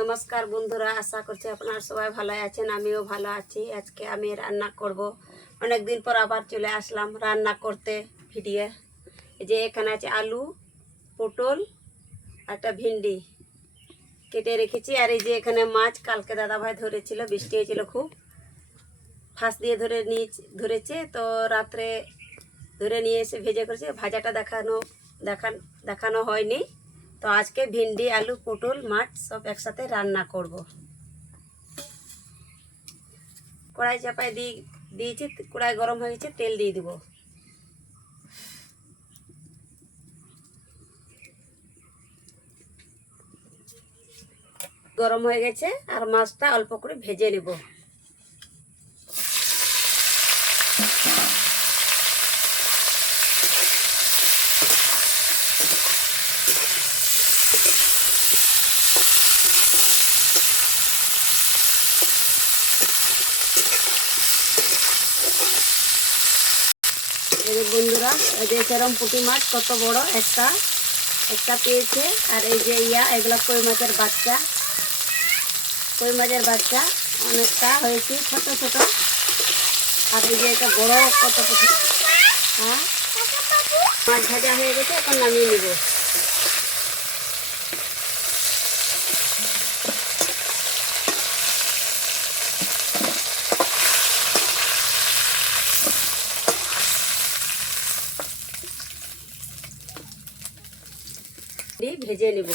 নমস্কার বন্ধুরা, আশা করছি আপনারা সবাই ভালো আছেন। আমিও ভালো আছি। আজকে আমি রান্না করব। অনেক দিন পর আবার চলে আসলাম রান্না করতে ভিডিও। এই যে এখানে আছে আলু, পটল, একটা ভিন্ডি কেটে রেখেছি। আর এই যে এখানে মাছ কালকে দাদাভাই ধরেছিল, বৃষ্টি হয়েছিল খুব, ফাঁস দিয়ে ধরেছে তো রাত্রে ধরে নিয়ে এসে ভেজে করেছে। ভাজাটা দেখানো হয়নি। তো আজকে ভিন্ডি, আলু, পটল, মাছ সব একসাথে রান্না করব। কড়াই চাপায় দিয়েছি, কড়াই গরম হয়ে গেছে, তেল দিয়ে দেবো। গরম হয়ে গেছে আর মাছটা অল্প করে ভেজে নেব। এই যে বন্ধুরা, এই যে সেরম পুঁটি মাছ কত বড় একটা পেয়েছে। আর এই যে এগুলো কই মাছের বাচ্চা অনেকটা হয়েছে, ছোট ছোট। আর এই যে এটা বড় কত পুঁটি। হ্যাঁ, মাছ ভাজা হয়ে গেছে, এখন নামিয়ে নিব। ভেজে নেব।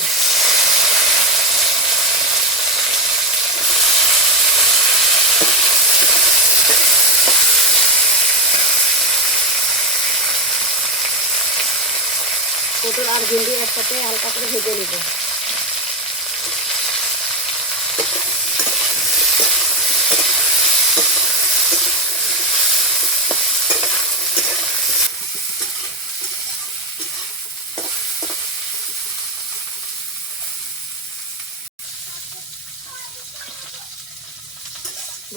পটল আর ভিন্ডি একসাথে হালকা করে ভেজে নেব।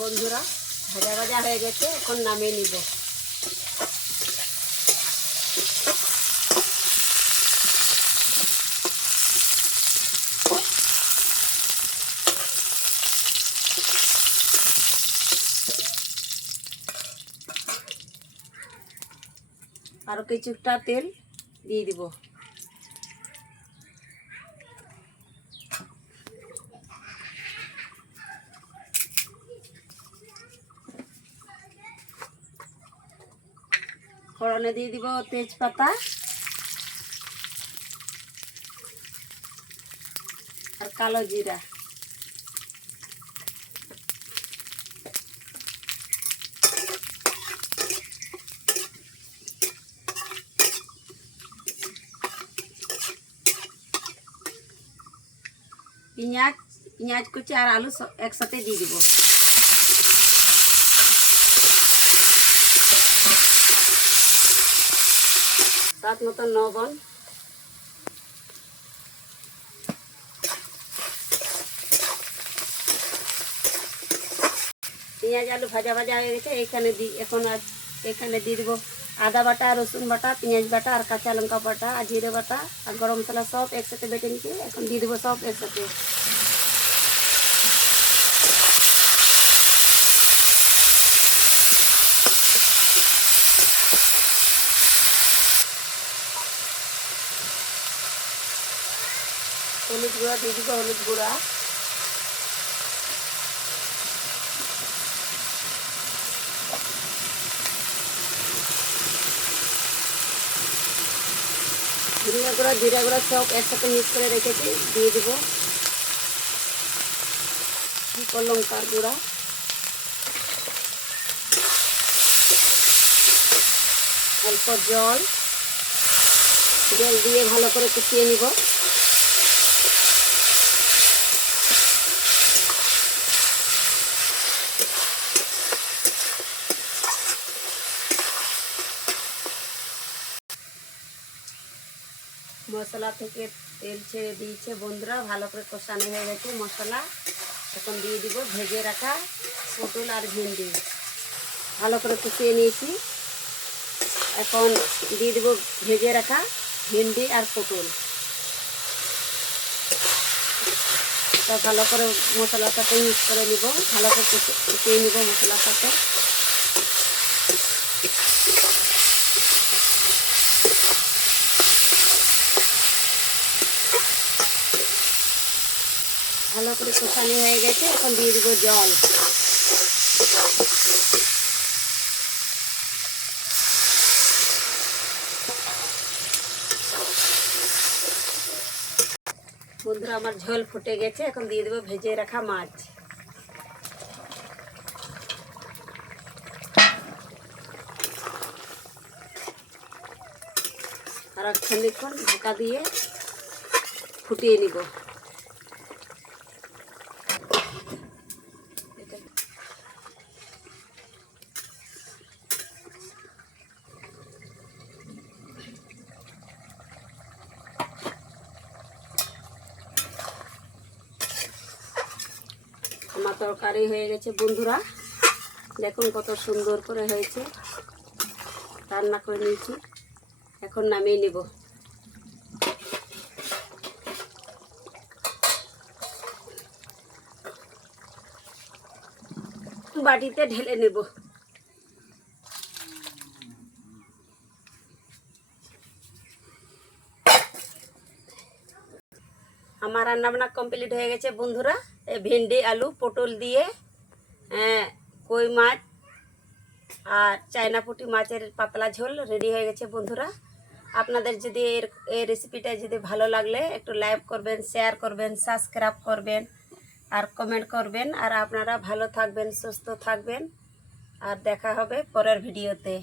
বন্ধুরা, ভাজা হয়ে গেছে, এখন নামিয়ে নিব। আরো কিছুটা তেল দিয়ে দিব। ফোড়নে দিয়ে দিব তেজপাতা আর কালো জিরা। পেঁয়াজ কুচি আর আলু একসাথে দিয়ে দিব। স্বাদ মতো লবণ। পেঁয়াজ আলু ভাজা হয়ে গেছে। এখানে দিয়ে দিব আদা বাটা, রসুন বাটা, পেঁয়াজ বাটা আর কাঁচা লঙ্কা বাটা আর জিরে বাটা আর গরম মশলা সব একসাথে বেটে নিচ্ছি। এখন দিয়ে দেবো সব একসাথে। হলুদ গুঁড়া দিয়ে দিব, হলুদ গুঁড়া। জিরা গুঁড়া সব একসাথে মিক্স করে রেখেছি, দিয়ে দিব। লঙ্কার গুঁড়া, অল্প জল দিয়ে ভালো করে কষিয়ে নিব। মশলা থেকে তেল ছেড়ে দিয়েছে বন্ধুরা, ভালো করে কষানো হয়ে গেছে মশলা। এখন দিয়ে দিব ভেজে রাখা পটল আর ভিন্ডি। ভালো করে কষিয়ে নিয়েছি। এখন দিয়ে দিব ভেজে রাখা ভিন্ডি আর পটল। তা ভালো করে মশলার সাথে মিক্স করে নিব, ভালো করে কষিয়ে নিব মশলার সাথে। ভালো করে কষানো হয়ে গেছে, এখন দিয়ে দিব জল। বন্ধুরা আমার ঝোল ফুটে গেছে, এখন দিয়ে দেবো ভেজে রাখা মাছ। আর খানিকক্ষণ ঢাকা দিয়ে ফুটিয়ে নিব। আমার তরকারি হয়ে গেছে বন্ধুরা, দেখুন কত সুন্দর করে হয়েছে। রান্না করে নিয়েছি, এখন নামিয়ে নিব। বাটিতে ঢেলে নেব। আমার রান্নাবান্না কমপ্লিট হয়ে গেছে বন্ধুরা। ভেন্ডি আলু পটল দিয়ে কই মাছ আর চায়না পুঁটি মাছের পাতলা ঝোল রেডি হয়ে গেছে বন্ধুরা। আপনাদের যদি এই রেসিপিটা যদি ভালো লাগলে একটু লাইক করবেন, শেয়ার করবেন, সাবস্ক্রাইব করবেন আর কমেন্ট করবেন। আর আপনারা ভালো থাকবেন, সুস্থ থাকবেন, আর দেখা হবে পরের ভিডিওতে।